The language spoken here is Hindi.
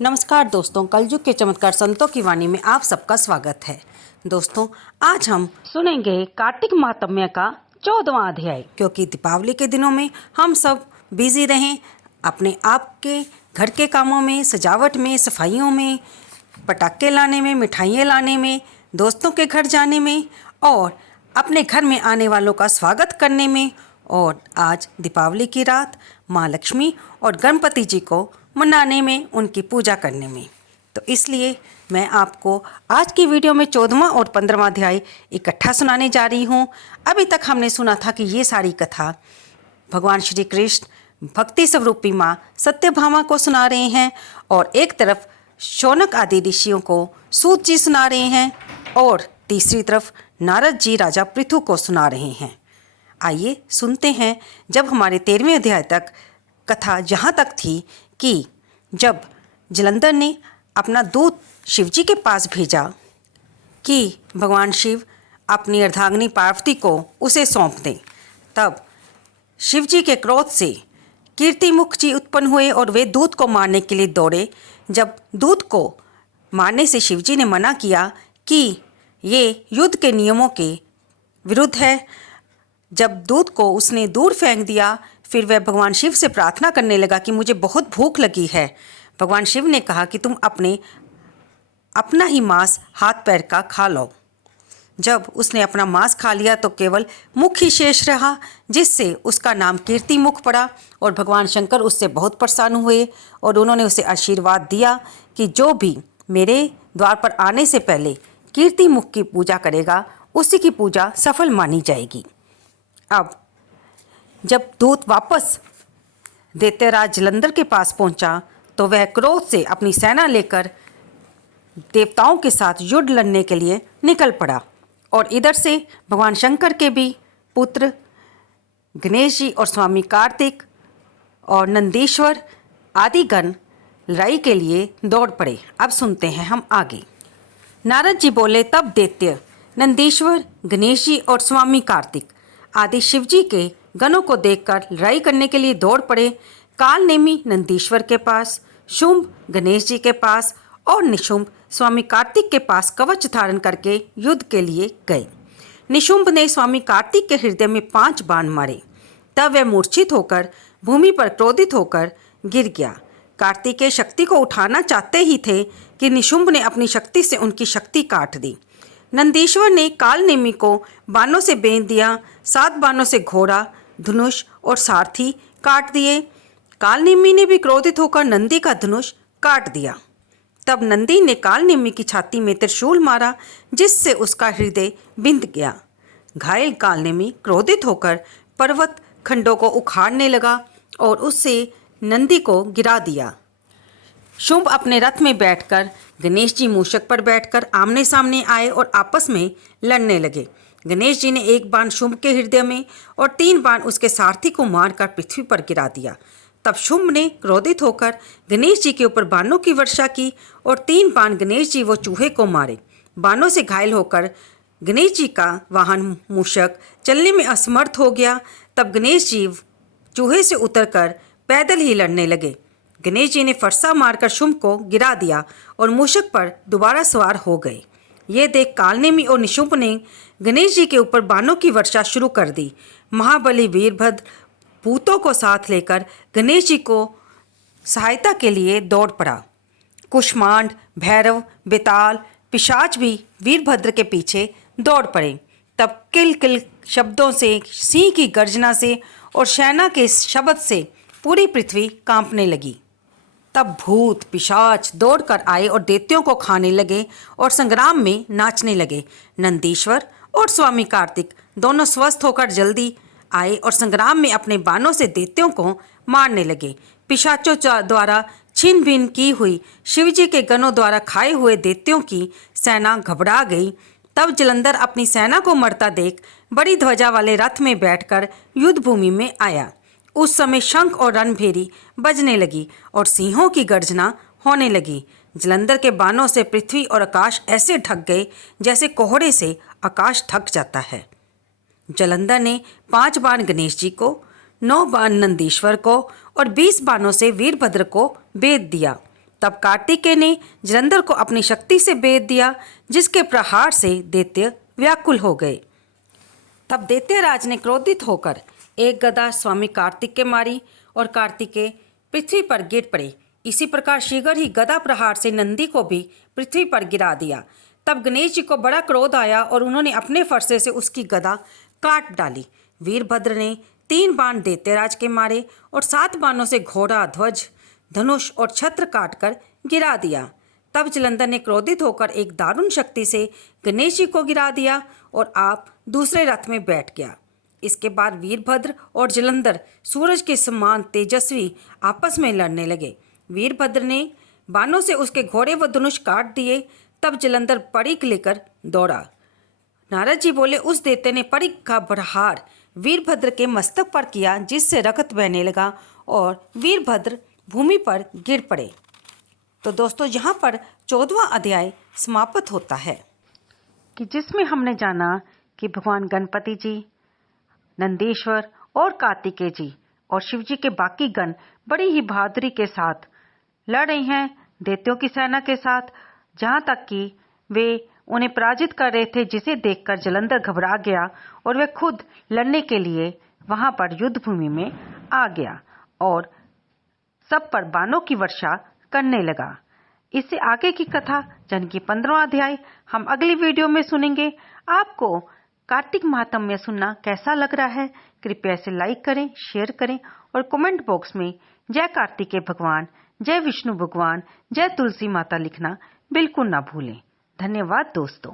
नमस्कार दोस्तों, कलयुग के चमत्कार संतों की वाणी में आप सबका स्वागत है। दोस्तों, आज हम सुनेंगे कार्तिक महात्म्य का 14वां अध्याय। क्योंकि दीपावली के दिनों में हम सब बिजी रहें अपने आप के घर के कामों में, सजावट में, सफाइयों में, पटाखे लाने में, मिठाइयाँ लाने में, दोस्तों के घर जाने में और अपने घर में आने वालों का स्वागत करने में। और आज दीपावली की रात माँ लक्ष्मी और गणपति जी को मनाने में, उनकी पूजा करने में। तो इसलिए मैं आपको आज की वीडियो में 14वां और 15वां अध्याय इकट्ठा सुनाने जा रही हूँ। अभी तक हमने सुना था कि ये सारी कथा भगवान श्री कृष्ण भक्ति स्वरूपी माँ सत्यभामा को सुना रहे हैं और एक तरफ शौनक आदि ऋषियों को सूत जी सुना रहे हैं और तीसरी तरफ नारद जी राजा पृथु को सुना रहे हैं। आइए सुनते हैं। जब हमारे 13वें अध्याय तक कथा यहाँ तक थी कि जब जलंधर ने अपना दूत शिवजी के पास भेजा कि भगवान शिव अपनी अर्धांगिनी पार्वती को उसे सौंप दें, तब शिवजी के क्रोध से कीर्तिमुख जी उत्पन्न हुए और वे दूत को मारने के लिए दौड़े। जब दूत को मारने से शिवजी ने मना किया कि ये युद्ध के नियमों के विरुद्ध है, जब दूत को उसने दूर फेंक दिया, फिर वह भगवान शिव से प्रार्थना करने लगा कि मुझे बहुत भूख लगी है। भगवान शिव ने कहा कि तुम अपना ही मांस हाथ पैर का खा लो। जब उसने अपना मांस खा लिया तो केवल मुख ही शेष रहा, जिससे उसका नाम कीर्तिमुख पड़ा। और भगवान शंकर उससे बहुत प्रसन्न हुए और उन्होंने उसे आशीर्वाद दिया कि जो भी मेरे द्वार पर आने से पहले कीर्तिमुख की पूजा करेगा, उसी की पूजा सफल मानी जाएगी। अब जब दूत वापस दैत्यराज जलंधर के पास पहुंचा तो वह क्रोध से अपनी सेना लेकर देवताओं के साथ युद्ध लड़ने के लिए निकल पड़ा। और इधर से भगवान शंकर के भी पुत्र गणेश जी और स्वामी कार्तिक और नंदीश्वर आदि गण लड़ाई के लिए दौड़ पड़े। अब सुनते हैं हम आगे। नारद जी बोले, तब दैत्य नंदीश्वर, गणेश जी और स्वामी कार्तिक आदि शिवजी के गणों को देखकर लड़ाई करने के लिए दौड़ पड़े। काल नेमी नंदीश्वर के पास, शुंभ गणेश जी के पास और निशुंभ स्वामी कार्तिक के पास कवच धारण करके युद्ध के लिए गए। निशुंभ ने स्वामी कार्तिक के हृदय में 5 बाण मारे, तब वह मूर्छित होकर भूमि पर क्रोधित होकर गिर गया। कार्तिक के शक्ति को उठाना चाहते ही थे कि निशुंभ ने अपनी शक्ति से उनकी शक्ति काट दी। नंदीश्वर ने काल नेमी को बाणों से बेंध दिया। 7 बाणों से घोड़ा, धनुष और सारथी काट दिए। काल नेमी ने भी क्रोधित होकर नंदी का धनुष काट दिया। तब नंदी ने काल नेमी की छाती में त्रिशूल मारा, जिससे उसका हृदय बिंध गया। घायल काल नेमी क्रोधित होकर पर्वत खंडों को उखाड़ने लगा और उससे नंदी को गिरा दिया। शुंभ अपने रथ में बैठकर गणेश जी मूषक पर बैठकर आमने सामने आए और आपस में लड़ने लगे। गणेश जी ने 1 बाण शुंभ के हृदय में और 3 बाण उसके सारथी को मारकर पृथ्वी पर गिरा दिया। तब शुंभ ने क्रोधित होकर गणेश जी के ऊपर बाणों की वर्षा की और 3 बाण गणेश जी वो चूहे को मारे। बाणों से घायल होकर गणेश जी का वाहन मूषक चलने में असमर्थ हो गया। तब गणेश जी चूहे से उतरकर पैदल ही लड़ने लगे। गणेश जी ने फरसा मारकर शुंभ को गिरा दिया और मूषक पर दोबारा सवार हो गए। ये देख कालनेमी और निशुंभ ने गणेश जी के ऊपर बाणों की वर्षा शुरू कर दी। महाबली वीरभद्र भूतों को साथ लेकर गणेश जी को सहायता के लिए दौड़ पड़ा। कुष्मांड, भैरव, बेताल, पिशाच भी वीरभद्र के पीछे दौड़ पड़े। तब किल किल शब्दों से, सिंह की गर्जना से और शैना के शब्द से पूरी पृथ्वी कांपने लगी। तब भूत पिशाच दौड़कर आए और दैत्यों को खाने लगे और संग्राम में नाचने लगे। नंदीश्वर और स्वामी कार्तिक दोनों स्वस्थ होकर जल्दी आए और संग्राम में अपने बाणों से दैत्यों को मारने लगे। पिशाचों द्वारा छिन भिन की हुई शिवजी के गणों द्वारा खाए हुए दैत्यों की सेना घबरा गई। तब जलंधर अपनी सेना को मरता देख बड़ी ध्वजा वाले रथ में बैठकर युद्ध भूमि में आया। उस समय शंख और रणभेरी बजने लगी और सिंहों की गर्जना होने लगी। जलंधर के बाणों से पृथ्वी और आकाश ऐसे ढक गए जैसे कोहरे से आकाश ढक जाता है। जलंधर ने 5 बाण गणेश जी को, 9 बाण नंदीश्वर को और 20 बाणों से वीरभद्र को बेध दिया। तब कार्तिकेय ने जलंधर को अपनी शक्ति से भेद दिया, जिसके प्रहार से दैत्य व्याकुल हो गए। तब दैत्यराज ने क्रोधित होकर एक गदा स्वामी कार्तिकेय मारी और कार्तिकेय पृथ्वी पर गिर पड़े। इसी प्रकार शीघ्र ही गदा प्रहार से नंदी को भी पृथ्वी पर गिरा दिया। तब गणेश जी को बड़ा क्रोध आया और उन्होंने अपने फरसे से उसकी गदा काट डाली। वीरभद्र ने 3 बाण दैत्यराज के मारे और 7 बाणों से घोड़ा, ध्वज, धनुष और छत्र काटकर गिरा दिया। तब जलंधर ने क्रोधित होकर एक दारुण शक्ति से गणेश जी को गिरा दिया और आप दूसरे रथ में बैठ गया। इसके बाद वीरभद्र और जलंधर सूरज के समान तेजस्वी आपस में लड़ने लगे। वीरभद्र ने बाणों से उसके घोड़े व धनुष काट दिए। तब जलंधर परीख लेकर दौड़ा। नारद जी बोले, उस दैत्य ने परीख का प्रहार वीरभद्र के मस्तक पर किया, जिससे रक्त बहने लगा और वीरभद्र भूमि पर गिर पड़े। तो दोस्तों, यहाँ पर 14वां अध्याय समाप्त होता है कि जिसमें हमने जाना कि भगवान गणपति जी, नंदीश्वर और कार्तिकेय जी और शिव जी के बाकी गण बड़ी ही बहादुरी के साथ लड़ रहे हैं दैत्यों की सेना के साथ, जहाँ तक कि वे उन्हें पराजित कर रहे थे, जिसे देखकर जलंधर घबरा गया और वह खुद लड़ने के लिए वहां पर युद्ध भूमि में आ गया और सब पर बाणों की वर्षा करने लगा। इससे आगे की कथा यानी कि 15वां अध्याय हम अगली वीडियो में सुनेंगे। आपको कार्तिक महात्म्य सुनना कैसा लग रहा है? कृपया इसे लाइक करें, शेयर करें और कमेंट बॉक्स में जय कार्तिकेय भगवान, जय विष्णु भगवान, जय तुलसी माता लिखना बिल्कुल ना भूलें। धन्यवाद दोस्तों।